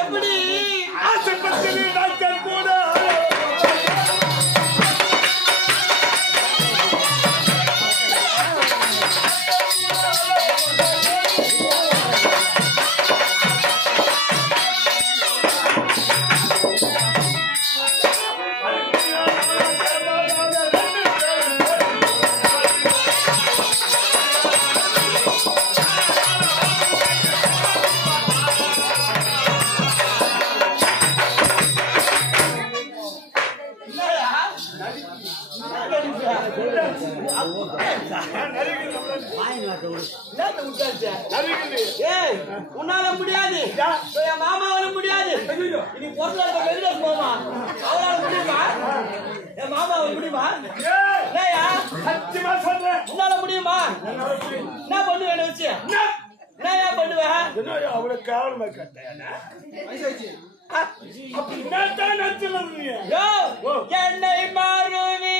எப்படி உன்னால முடியாது, என் மாமாவால முடியாது. இனி பொருளாதார வெளிநாட்டு மாமா அவரால முடியுமா? என் மாமாவால முடியுமா? உன்னால முடியுமா? என்ன பண்ணுவேன் வச்சு என்ன பண்ணுவேன்? அவ்வளவு காவலமா கேட்டேன் என்னை மாறுவி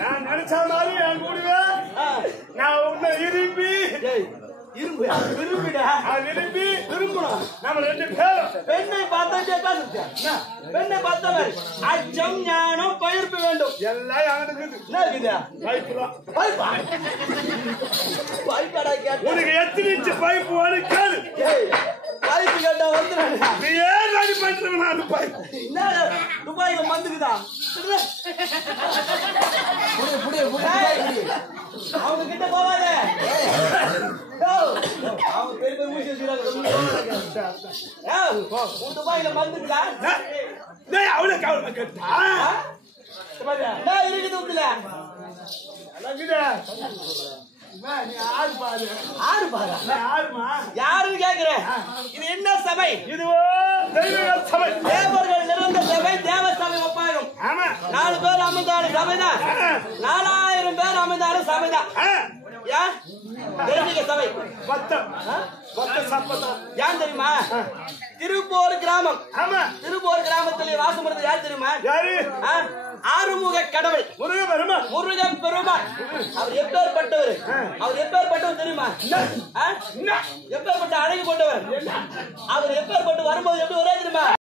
நான் நினைச்சாலும் என் கூடுவேன். நான் உன்னை விரும்பி விரும்பணும். நம்ம 2 பேரும் பெண்ணை பார்த்தா பெண்ணை பார்த்தவர் அச்சம் ஞானம் பயிர்ப்பு வேண்டும். எல்லாம் யாருக்கு உனக்கு எத்தனை இன்ச்சு பைப் ஓடு கேளு. பைப்பு கேட்டா வந்துடுறேன். துபாயில வந்துக்குதா அவங்க கிட்ட போவாத. அவங்க பெரிய பெரிய மூச்சு துபாயில வந்துக்குதா அவ்வளவு கவலை கேட்டா இருக்குது உண்டுல யாருன்னு கேக்குறேன். இது என்ன சபை? இதுவோ சபை, தேவர்கள் நிறைந்த சபை, தேவ சபை ஒப்பாகும். 4 பேர் அமைந்தாலும் சபைதான், 4000 பேர் அமைந்தாலும் சபைதான். தெரிஞ்சுக்க சபை ஏன் தெரியுமா? திருப்பூர் கிராமம். திருப்பூர் கிராமத்தில் வாசம் யார் தெரியுமா? ஆறுமுக கடவுள் முருகன் பெருமாள். அவர் எப்பேற்பட்டவர்? அவர் எப்பேற்பட்டவர் தெரியுமா? எப்பேற்பட்ட அழகு கொண்டவர். அவர் எப்பேற்பட்டு வரும்போது எப்படி ஒரே தெரியுமா?